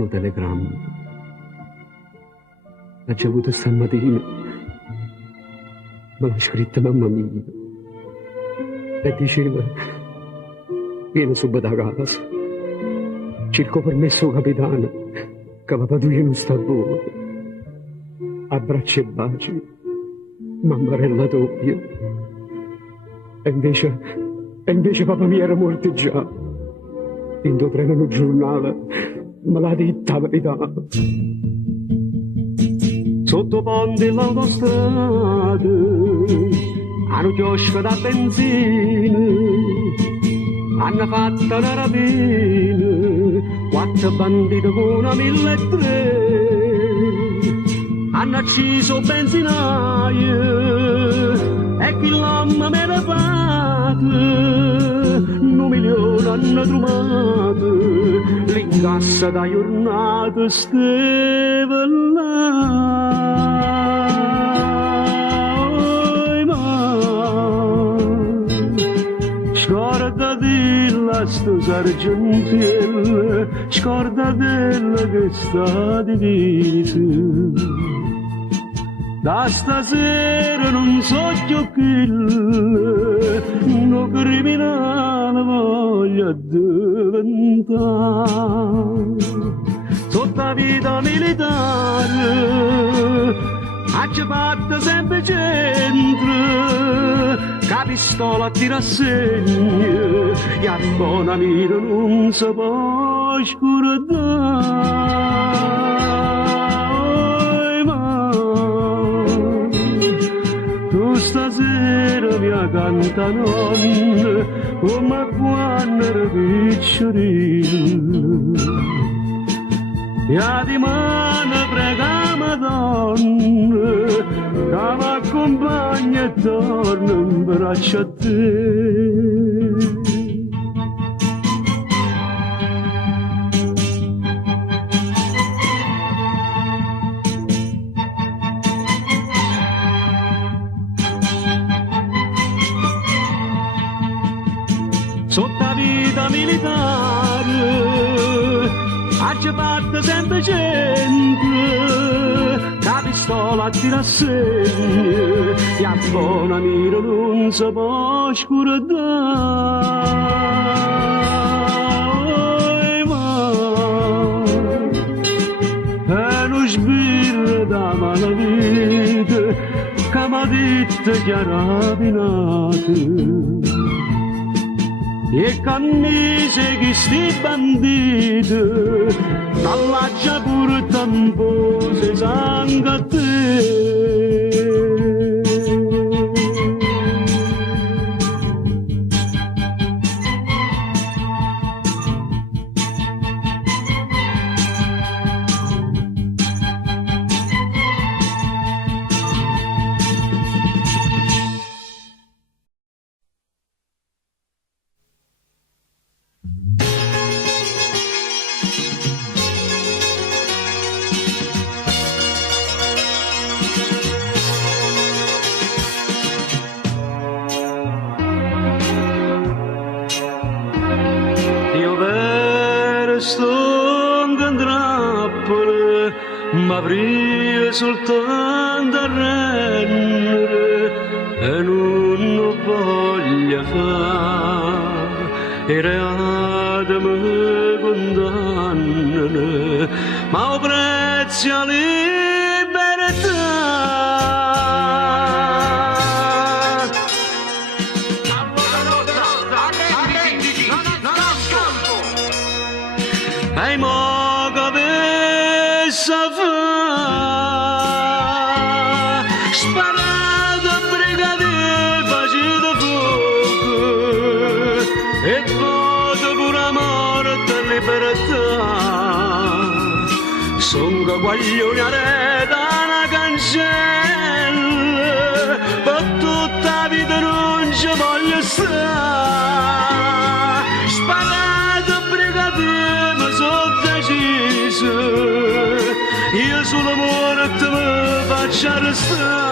un telegramma. L'ha ricevuto stamattina. Me l'ha scritto mamma mia. E diceva, vieni subito a casa. Circo permesso capitano, che papà tu non sta buono. Abbracci e baci, mammarella doppia. E invece papà mio era morto già. In due treno nel giornale, me l'ha detta la verità. Sotto ponte l'autostrada, hanno chiosco da benzina, hanno fatto una rapina, 4 banditi con una 1.300, hanno acceso benzinaio e chi l'hanno me l'ha fatto, 1.000.000 hanno trovato, l'incassa da giornata stava là. Scordati sto sargentella, scordati che sta divisa. Da stasera non so più chi, un criminale voglio diventare. Sotto la vita militare, ci fatta sempre centro, che pistola ti rassegna, e a buona mira non si può scordare. Ma tu stasera mi canta nonna, come quando ero piccolino. E a di mano prega Madonna, che mi accompagna e torna in braccio a te. Sotto la vita militare ci fatta sempre gente, che pistola ti rassegna, e a buona mira non si può scordare. Ma è uno sbirro da malavita, che mi ha detto chiarabinato, e cannise che sti banditi dall'accia pure tampose sangue a te. M'apri soltanto a rendere e non voglio fare, i reati mi condannano, ma ho prezzo a libertà. Ai mo che avesse fa, sparato a brigate facendo fuoco, e voto pure a morte e libertà. Sono guaglioni a rete una cancella, per tutta la vita non ci voglio stare. Sparato a brigate ma sono deciso, io sulla morte mi faccio arrestare.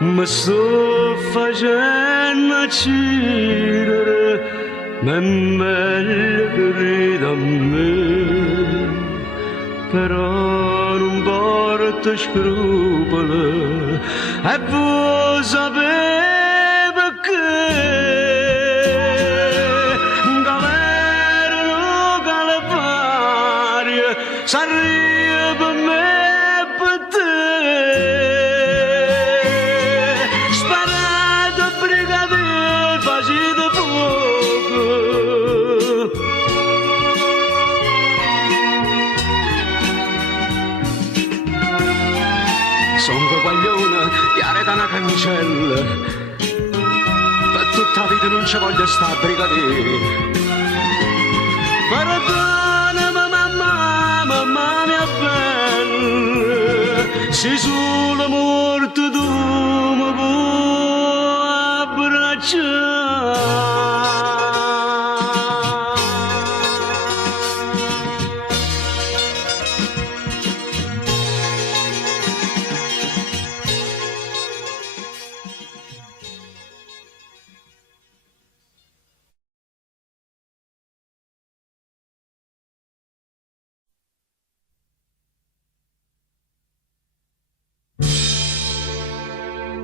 mi sto facendo uccidere, ma è meglio che da me, però non porto scrupoli e vuoi sapere perché. Governo Calvario s'arriva per me e per te, sparato a brigate facete fuoco. Sono guaglione e areta una cancella, per tutta la vita non ci voglio stare a brigate. Perdonami mamma mia bella, se solo morto tu mi puoi abbracciare.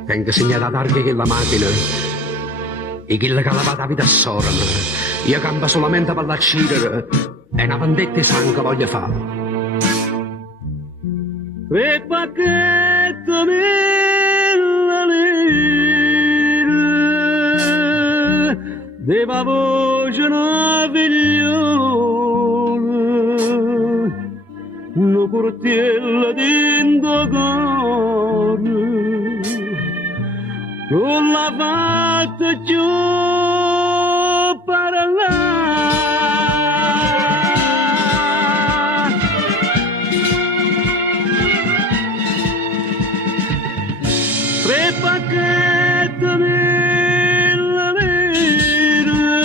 Tengo segnata targhe che la macchina e chi la calavata vita sorma, io campo solamente per l'accidere e una vendetta di sangue voglio fare. E pacchetto mille lire deva voce una figliola, una cortiella dentro cuore, non l'ha fatta più parlare. Tre pacchetti mille lire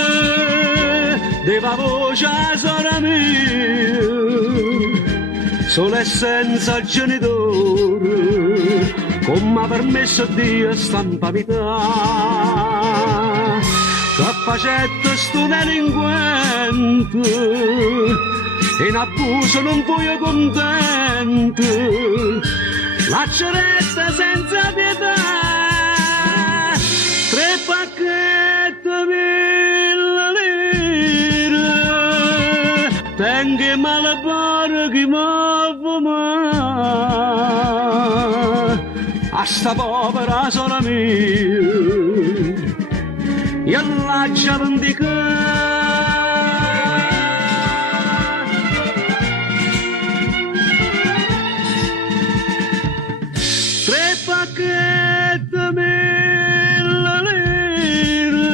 deva voce a sora mia, solo e senza genitore, come mi ha permesso Dio stampa vita, che facette sto delinquente, in abuso non voglio contento, la ceretta senza pietà, tre pacchetti mille lire, tengo male pare chi mi fa a sta povera sola mia, io lascia vendicare. Tre pacchetti mille lire,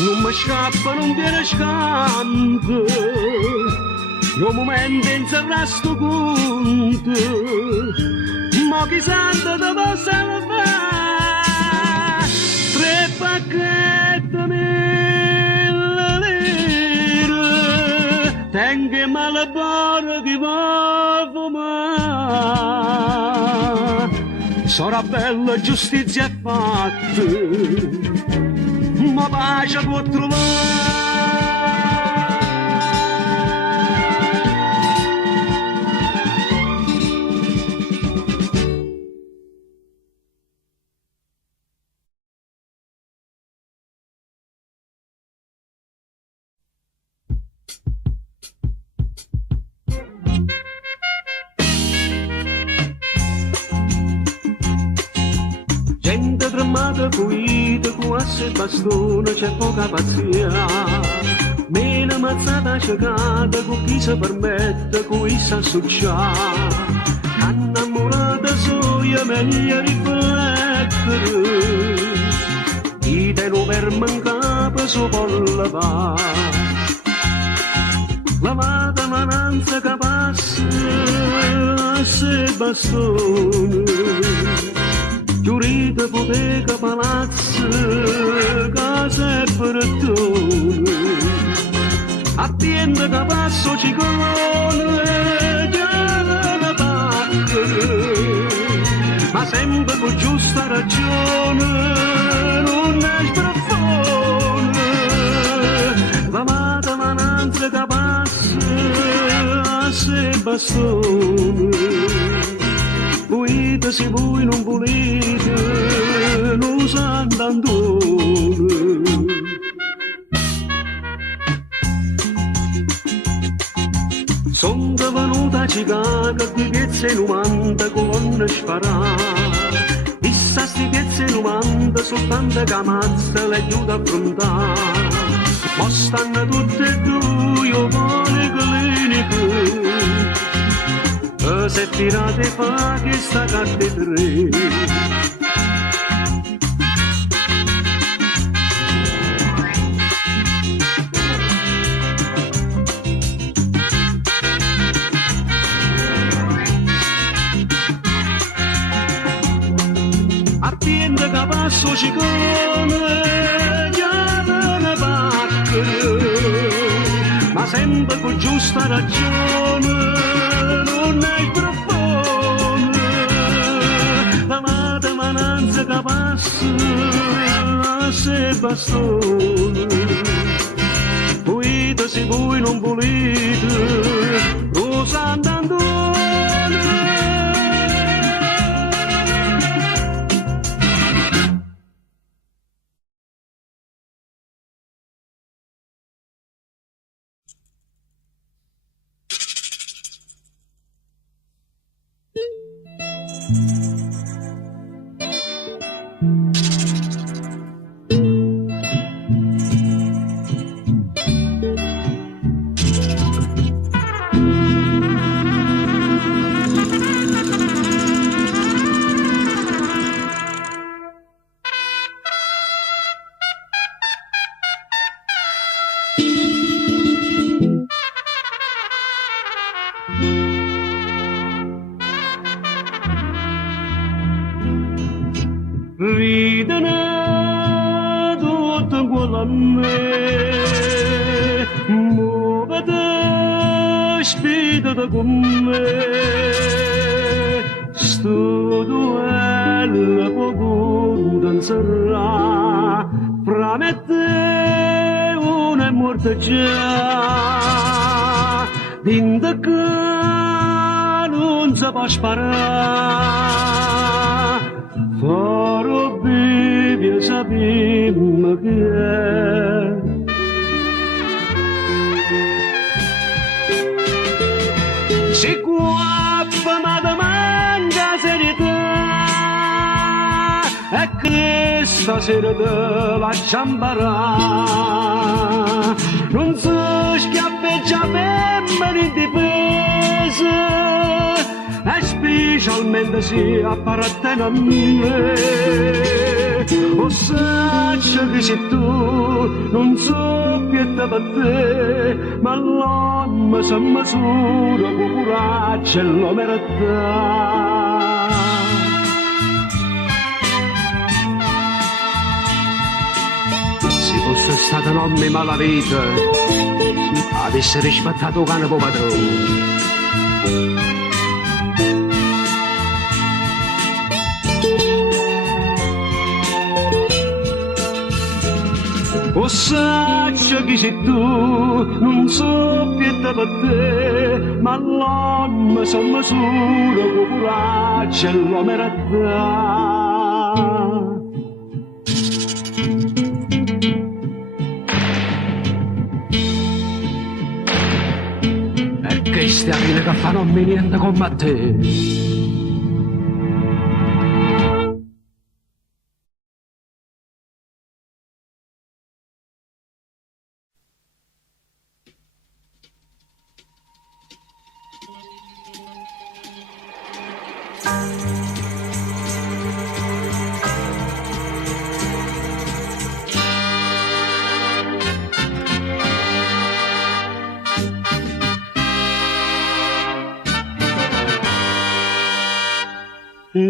non mi scappa, non viene scampo, un momento in serra sto conto, ma chi santo te possa fare, tre pacchetti mille lire, tengo male buono chi va fumare, sarà bella giustizia è fatta, ma pace può trovare. Gente tremata, cuita, quasi bastone, c'è poca pazzia. Meno mazzata cercata, con chi si permette, con chi si associà. Innamorata soia, meglio riflettere. Chi te lo verma in capo, so può lavare. Lavata mananza che passa, a se bastone. Giurita, bottega, palazzo, bastone. Pulite se voi non volete, non s'andandone. Sono venuta a Chicago di piezze 90 colonne sparate. Issa sti piezze 90 soltanto che ammazza le aiuta a affrontare. Ma stanno tutte e due, io vuole cliniche. E se tirate fa che sta carte tre. Attiende che passo cicone, chiama una pacca, ma sempre con giusta ragione, non è il profone. La mananza che passa a se bastone. Volete se voi non volete, lo sta andando. Ridene tutto quello a me, muovete, sfidate con me, sto duello poco danzerà, fra me e te una è morta già, dinte che non si può sparare. Farò bene, sappiamo che è. Se qua ma domanda serietà, e che stasera te la ciambarà. Non si schiaffeggia per me in difesa, e specialmente se appartiene a me. O saccia che sei tu, non so che te per te, ma l'uomo si misura con coraggio e l'omertà. Se fosse stata nonna malavita, avesse rispettato il cane come padrone. O saccia che sei tu, non so che te per te, ma l'uomo si misura con coraggio e l'omertà. E che stiamo che fanno niente come te.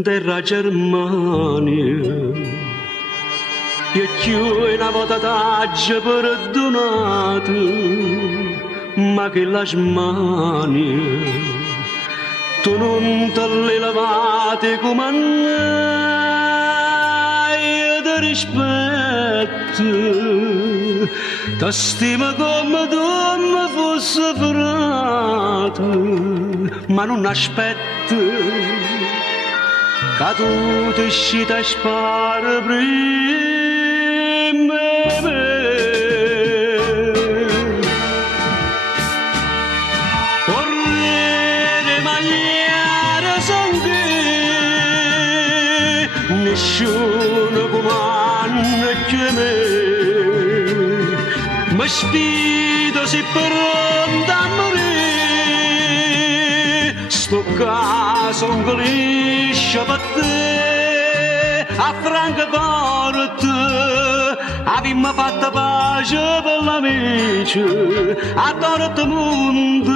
Terra Germania, e più una volta t'aggia perdonato, ma che la smania, tu non te le lavate come a me, io ti rispetto, ti stimo come tu mi fossi frato, ma non aspetto che tu ti uscita a spara prima me. Correre magliare sangue, nessuno comanda che me. Mi sfido se per andare, sto caso un gliscio per te, a Francoforte abbiamo fatto pace per l'amici, a Dortmund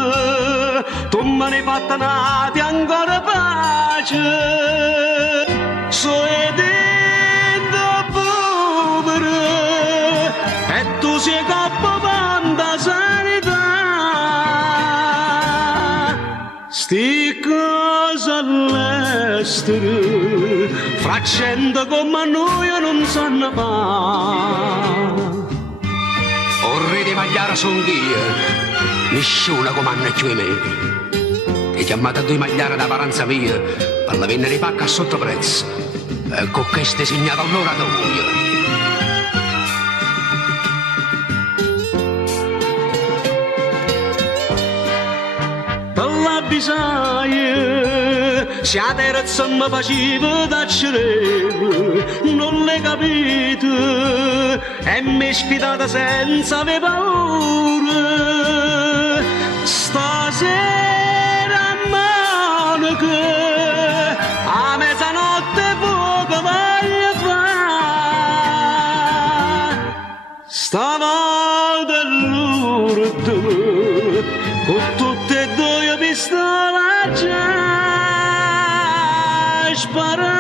tu me ne hai fatta nati ancora pace, sono dentro povero e tu sei coppa banda sanità. Sti cose all'estero, fra gente come noi non sanno fare. Orre di magliare son io, nessuno comanda più di me. Ti chiamate a due magliare da paranza mia, per la vendere i pacchi a sottoprezzo. E con questo è segnato all'oratorio. Se a terza mi faceva tacere, non l'hai capito, e mi sfidata senza avere paura. Stasera a Monaco, a mezzanotte poco voglio fare. Stavolta l'urto, con tutte e due pistole già sparare.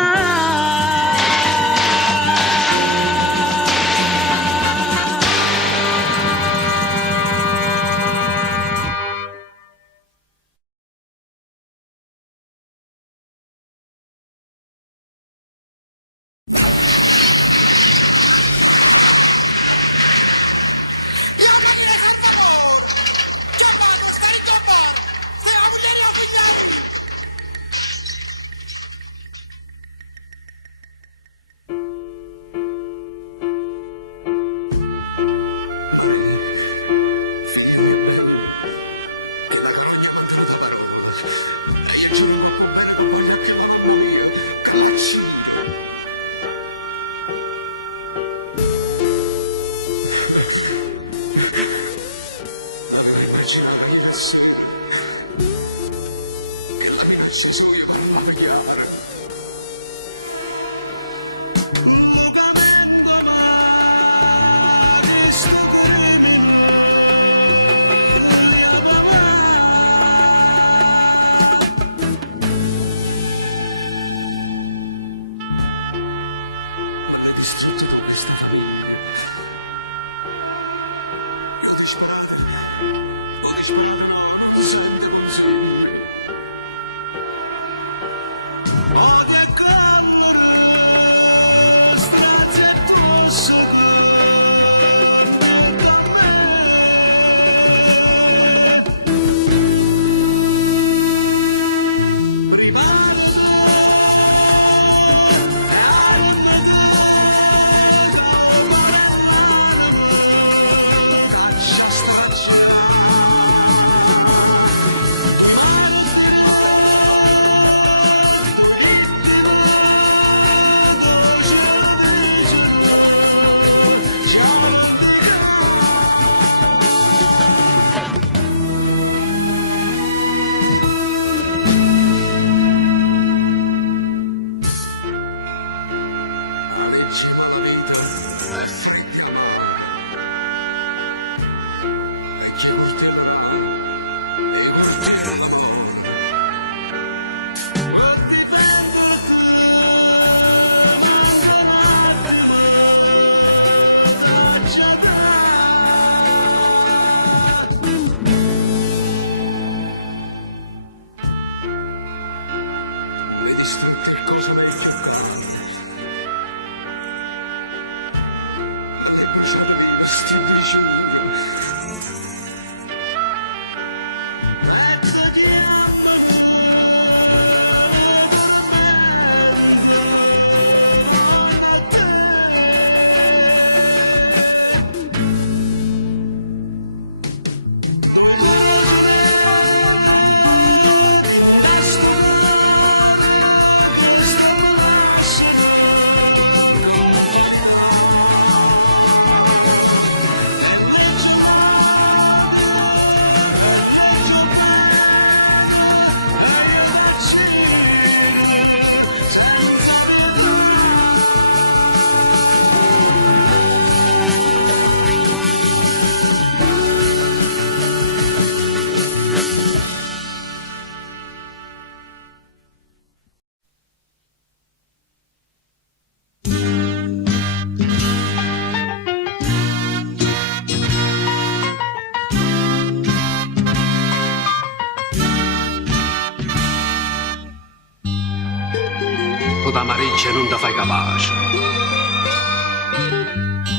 t'amareggia e non ti fai capace.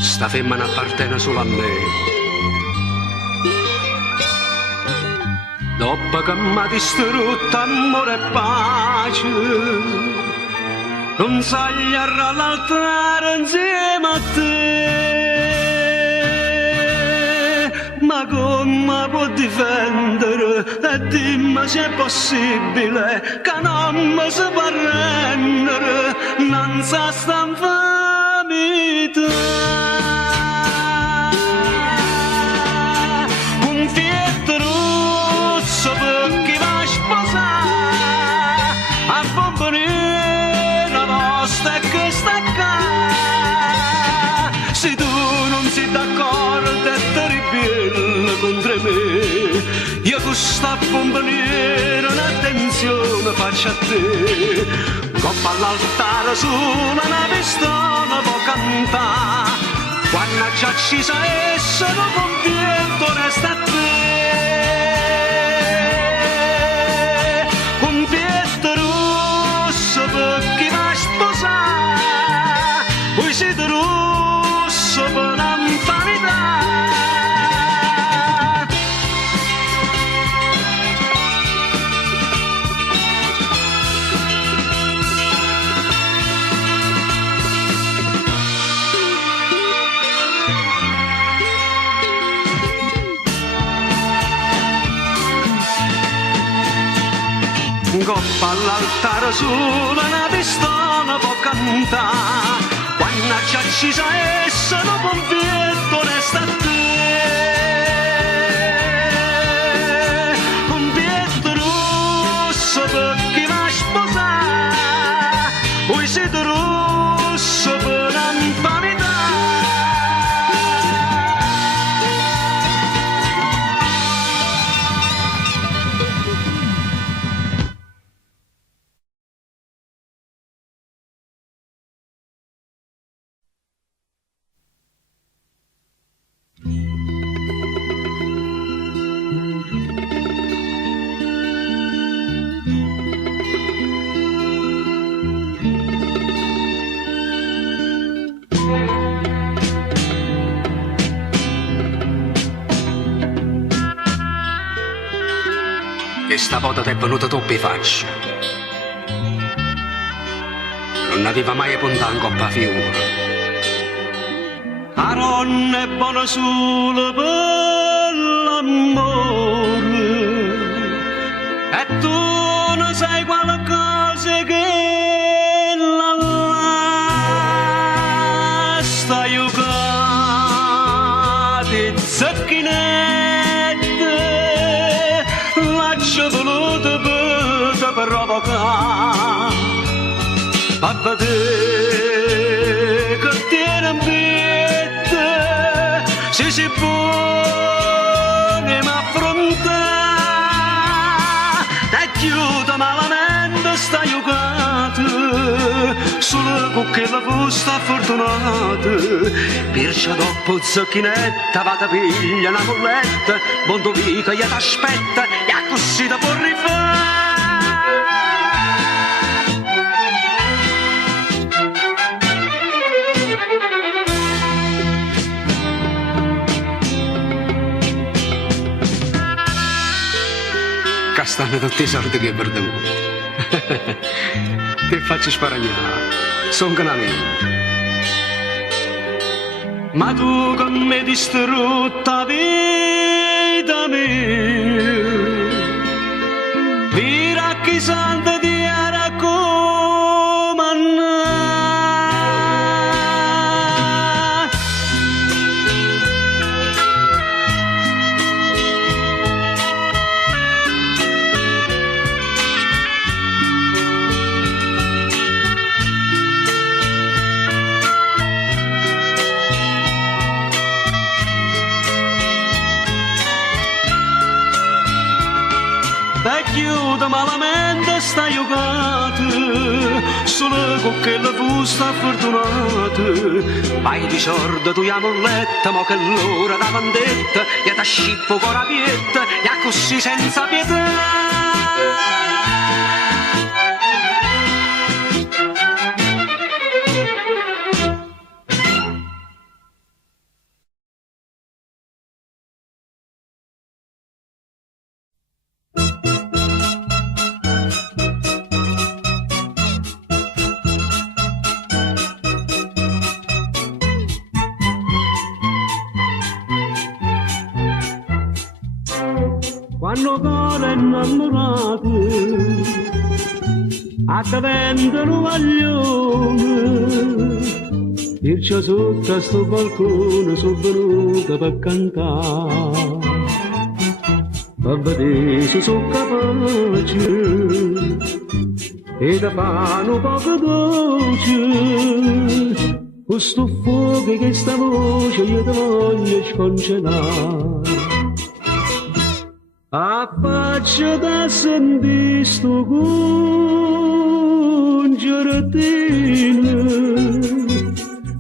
Sta femmina appartiene solo a me. Dopo che m'ha distrutto amore e pace, non sai all'altare insieme a te. Ma come può difendere e dimmi se è possibile che non mi si può rendere non sa sta infamità. Un fietto rosso per chi va a sposare a bombolire la vostra e che sta qua. Se tu non sei d'accordo è terribile contro me, io questa bomboniera un'attenzione faccio a te. Coppa all'altare sulla una pistola può cantare, quando già ci sa essa non conviento resta a te. Conviento rosso per chi va a sposare, voi siete rosso per l'infanità. Coppa all'altare sulla una pistola può cantare, quando già ci sa essa non conviento resta a te. Conviento rosso per chi va a sposare, voi siete rosso per l'infanità. E stavolta ti è venuto troppo in faccia. Non aveva mai puntato in coppa fiore. La donna è buona solo per l'amore, e tu non sai qualcosa che la sta giocando zacchinette, l'ho voluto per provocare. A vedere che tiene in vita, se si pone m'affrontare, e chiude malamente sta giocata, solo con che la busta fortunata. Perciò dopo zacchinetta vada piglia una molletta, mondo vica gli t'aspetta, e a così da può rifare. Stanno tutti i soldi che hai perduto. Ti faccio sparagnare, sono canamino. Ma tu che mi hai distrutto la vita mia, mira chi sante ti era comandare. E chiude malamente sta giocata, solo con che la busta fortunata. Vai di sorda tu la molletta, mo che l'ora da vendetta, e da scippo con la pietta, e così senza pietà. hanno cuore innamorato, attravendono guaglione, io c'ho sotto a sto balcone, sono venuta per cantare, per vedere se sono capace, e da fare un poco dolce, questo fuoco che sta voce io ti voglio scongelare. A faccia da sentire sto concertino,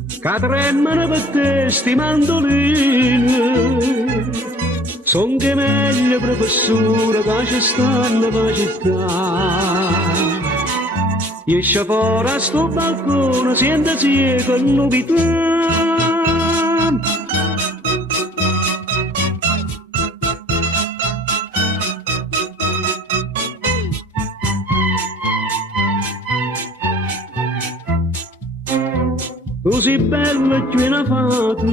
che tremano per te sti mandoline, son che meglio professore che ci stanno per città. Esce fuori a sto balcone, sentasi con novità. Tu sei bella e piena fatta,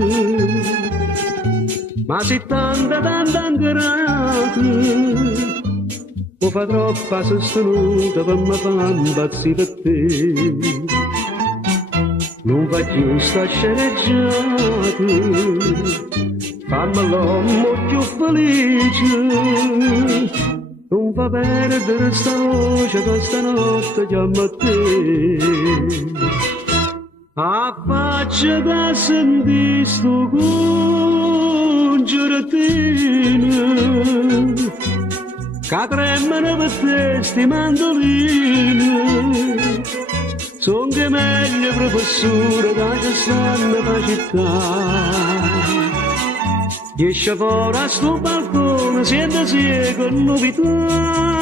ma sei tanta ingrata, mi fa troppa sostenuta per me fa impazzire per te. Non fa più sta sceneggiata, fammi l'uomo più felice, non fa perdere sta voce che stanotte chiama a te. A faccia da sentire sto concertino, che tremano per te sti mandoline, son che meglio professore che ci stanno per città. Esce fuori a sto balcone, sentasi con novità.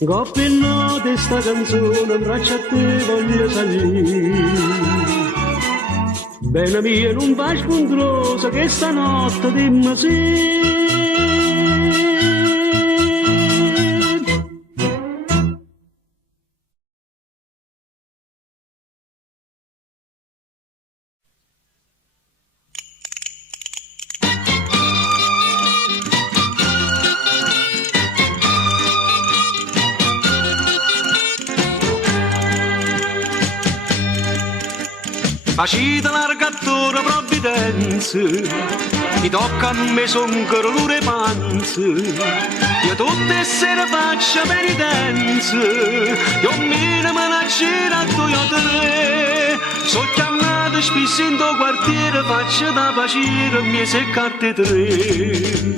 Goppin note sta canzone, in braccio a te voglio salire. Bene mia, non vai scontrosa, che stanotte dimmi sì. Facita largatore provvidenza, mi tocca a me son carolure panze, io tutte sere faccio penitenza, io meno me la gira tu io tre, so chiamato spesso in tuo quartiere, faccio da pacire mi seccarte tre.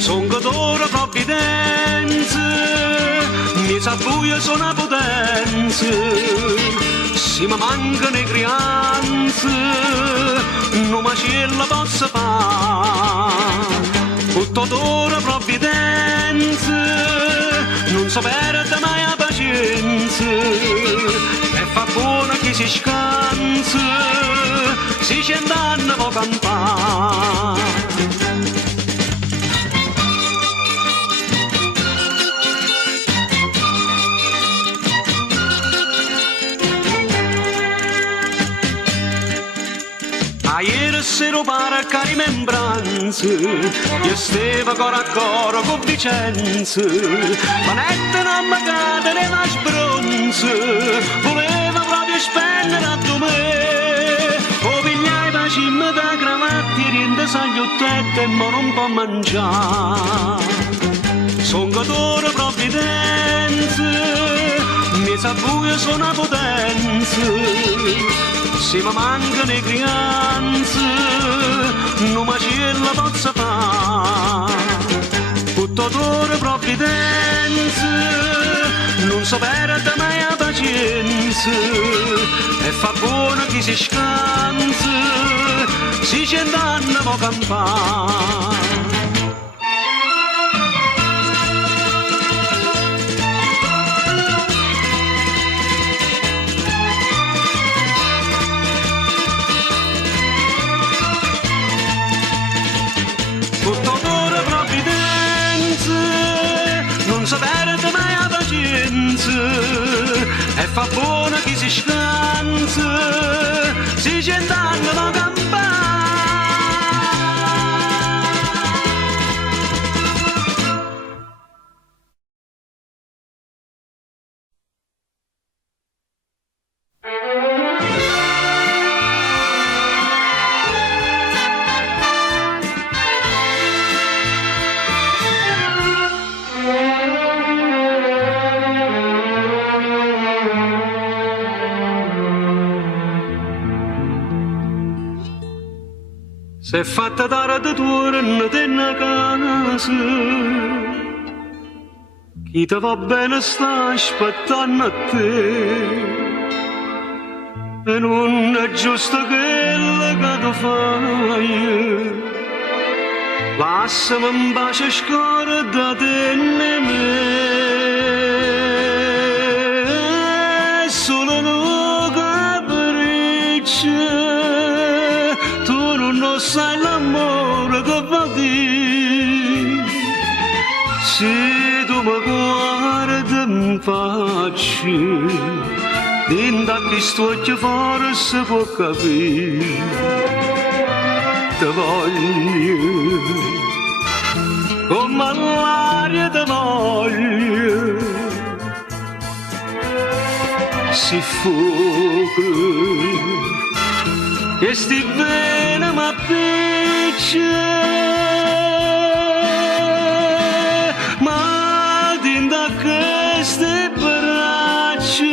Son catore provvidenza, mi sa buio sono a potenza, se mi mancano le creanze, non mi ce la posso fare. Tuttora provvidenza, non so perdere mai la pazienza, e fa buono chi si scansa, si 100 anni può campare. Ieri sera pare a rimembranze, io stavo coro a coro con Vicenza, manette non mi cade nella sbronza, voleva proprio spendere a me, o pigliai la cimma da cravatti, rinde sagliottette e mo non può mangiare. Son catore provvidenza, mi sa buio sono a potenza, se mi mancano le creanze, non mi ce la posso fare. Tuttora provvidenza, non so perdere mai la pazienza, e fa buono chi si scansa, si 100 anni può campare. Non so perdere mai la pazienza, fa buona chi si scansa, si cent'anni la campana. Si è fatta tardi torna della casa, chi ti va bene sta aspettando a te, e non è giusto quello che tu fai, lasciami in pace scordate me, solo un capriccio. Non sai l'amore che va di, se tu mi guardi in faccia, dinda che sto occhio forse può capire, ti voglio, come l'aria ti voglio, si fuoco. Che sti bene ma picce, ma dinda queste braccia,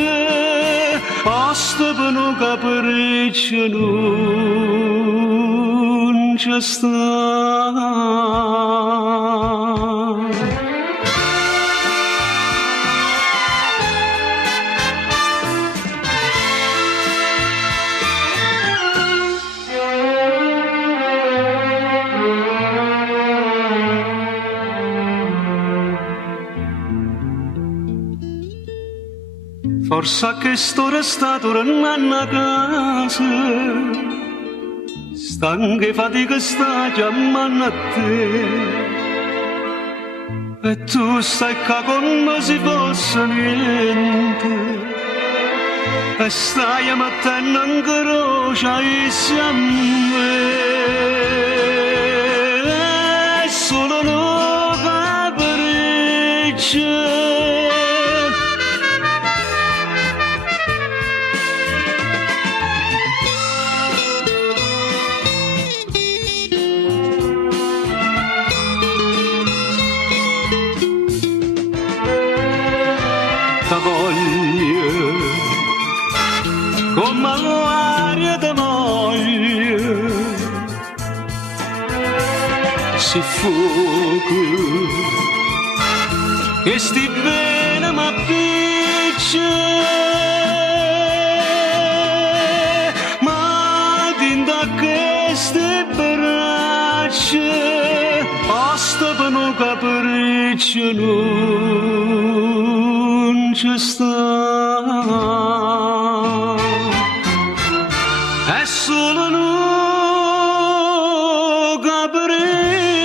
posto per un capriccio non c'è sta. Forse che sto restato tornando a casa, stanca e fatica sta chiamando a te, e tu stai qua come se fosse niente, e stai mettendo in croce insieme a me, è solo un capriccio. Voglio, come l'aria ti voglio, si fuoco, che sti bene ma picce, ma dinda queste braccia, posto per un capriccio non c'è sta, è solo un capriccio.